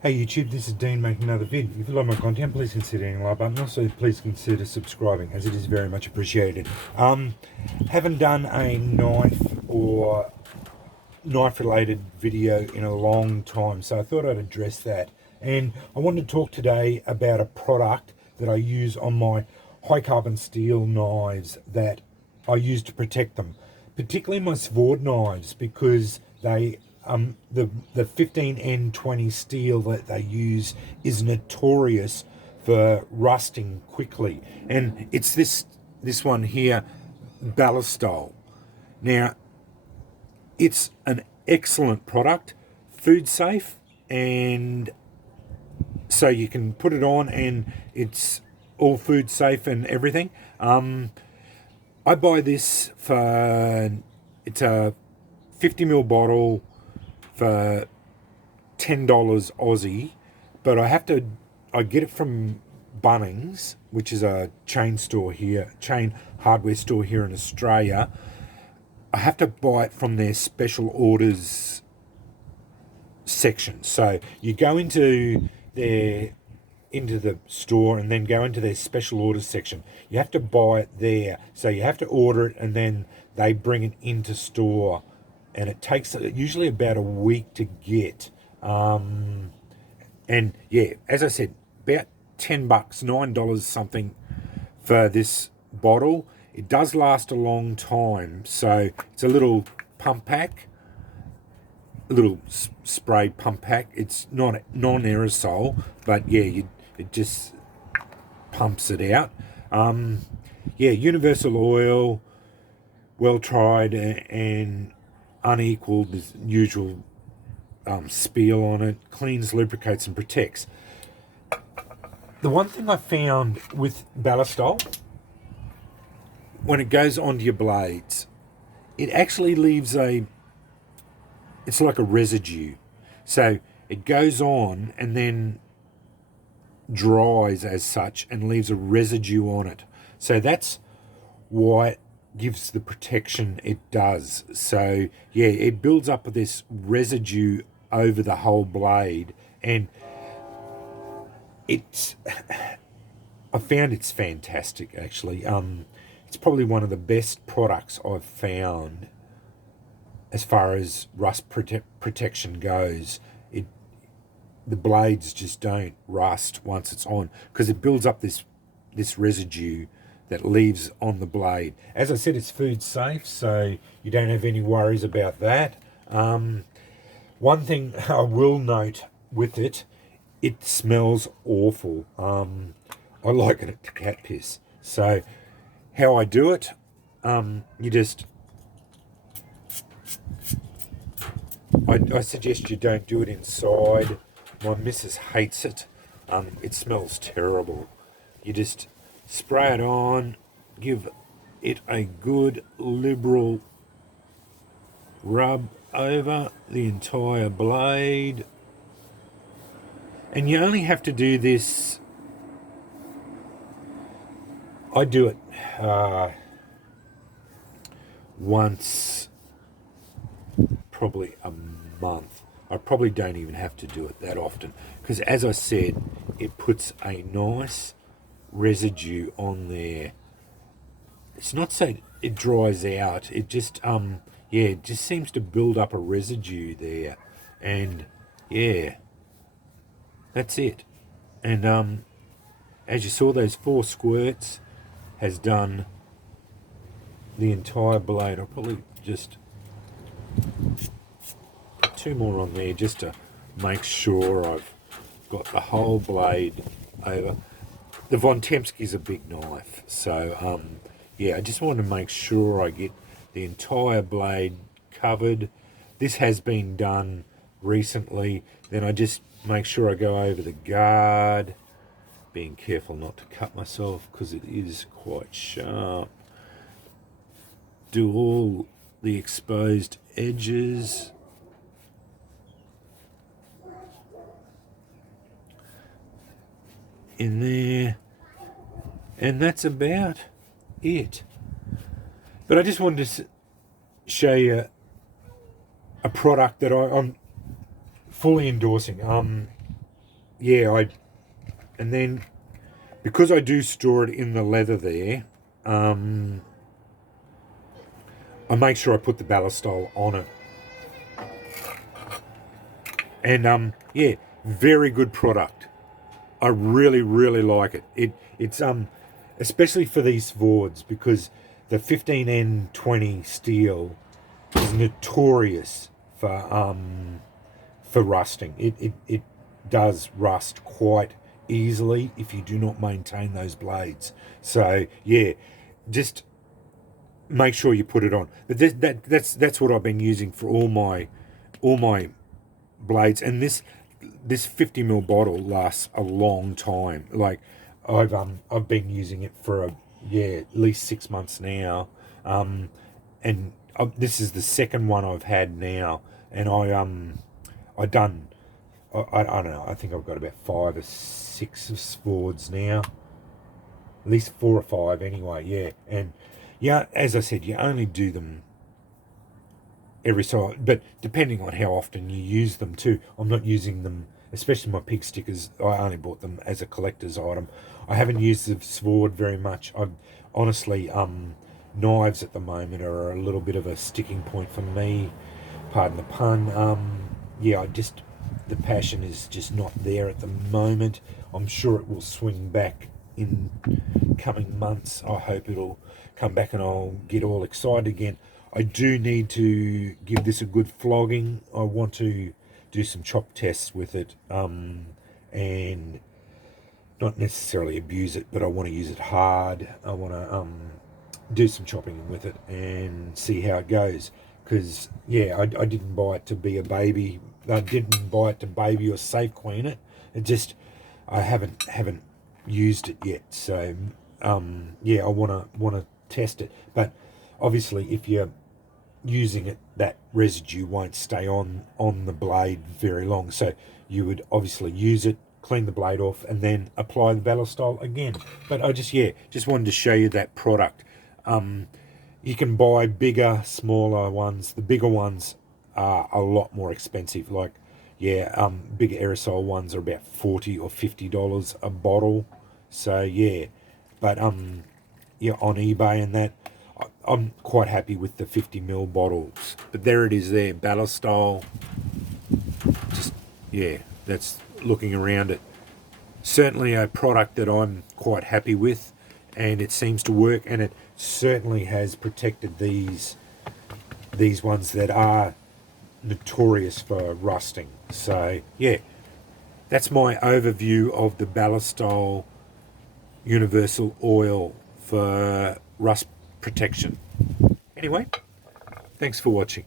Hey YouTube, this is Dean making another vid. If you like my content, please consider hitting the like button. Also, please consider subscribing, as it is very much appreciated. Haven't done a knife-related video in a long time, so I thought I'd address that. And I wanted to talk today about a product that I use on my high carbon steel knives that I use to protect them, particularly my sword knives, because they the 15N20 steel that they use is notorious for rusting quickly, and it's this one here, Ballistol. Now, it's an excellent product, food safe, and so you can put it on and it's all food safe and everything. I buy this for, it's a 50ml bottle for $10 Aussie, but I get it from Bunnings, which is a chain hardware store here in Australia. I have to buy it from their special orders section. So you go into the store and then go into their special orders section. You have to buy it there. So you have to order it and then they bring it into store. And it takes usually about a week to get. And yeah, as I said, about $10, $9 something for this bottle. It does last a long time. So it's a little pump pack, a little spray pump pack. It's not non-aerosol, but yeah, it just pumps it out. Yeah, universal oil, well tried and unequaled, as usual spiel on it, cleans, lubricates and protects. The one thing I found with Ballistol, when it goes onto your blades, it actually leaves it's like a residue. So it goes on and then dries as such and leaves a residue on it. So that's why it gives the protection it does. So yeah, it builds up this residue over the whole blade, and I found it's fantastic actually. It's probably one of the best products I've found as far as rust protection goes. The blades just don't rust once it's on, because it builds up this residue that leaves on the blade. As I said, it's food safe, so you don't have any worries about that. One thing I will note with it, it smells awful. I liken it to cat piss. So how I do it, you just, I suggest you don't do it inside. My missus hates it. It smells terrible. You just spray it on, give it a good liberal rub over the entire blade. And you only have to do this, I do it once, probably a month. I probably don't even have to do it that often, because as I said, it puts a nice residue on there. It's not so it dries out, it just yeah, it just seems to build up a residue there. And yeah, that's it. And as you saw, those 4 squirts has done the entire blade. I'll probably just put 2 more on there just to make sure I've got the whole blade over. The Von Tempsky's a big knife, so yeah, I just want to make sure I get the entire blade covered. This has been done recently. Then I just make sure I go over the guard, being careful not to cut myself because it is quite sharp. Do all the exposed edges. In there, and that's about it. But I just wanted to show you a product that I'm fully endorsing. yeah, and then because I do store it in the leather there, I make sure I put the Ballistol on it. And yeah, very good product. I really, really like it. It's especially for these swords, because the 15N20 steel is notorious for rusting. It does rust quite easily if you do not maintain those blades. So yeah, just make sure you put it on. But that's what I've been using for all my blades, and this 50 ml bottle lasts a long time. Like I've been using it for at least 6 months now, and this is the second one I've had now, and I done I don't know, I think I've got about 5 or 6 of swords now, at least 4 or 5 anyway. Yeah, and yeah, as I said, you only do them every so, but depending on how often you use them too. I'm not using them, especially my pig stickers. I only bought them as a collector's item. I haven't used the sword very much. I honestly, knives at the moment are a little bit of a sticking point for me. Pardon the pun. Yeah, the passion is just not there at the moment. I'm sure it will swing back in coming months. I hope it'll come back and I'll get all excited again. I do need to give this a good flogging. I want to do some chop tests with it, and not necessarily abuse it, but I want to use it hard. I want to do some chopping with it and see how it goes. Because yeah, I didn't buy it to be a baby. I didn't buy it to baby or safe clean it. It just, I haven't used it yet. So yeah, I wanna test it. But obviously, if you're using it, that residue won't stay on the blade very long. So you would obviously use it, clean the blade off, and then apply the Ballistol again. But I just wanted to show you that product. You can buy bigger, smaller ones. The bigger ones are a lot more expensive. Like, yeah, bigger aerosol ones are about $40 or $50 a bottle. So yeah, but yeah, on eBay and that, I'm quite happy with the 50 ml bottles. But there it is there, Ballistol. Just, yeah, that's looking around it. Certainly a product that I'm quite happy with, and it seems to work, and it certainly has protected these ones that are notorious for rusting. So yeah, that's my overview of the Ballistol Universal Oil for rust protection. Anyway, thanks for watching.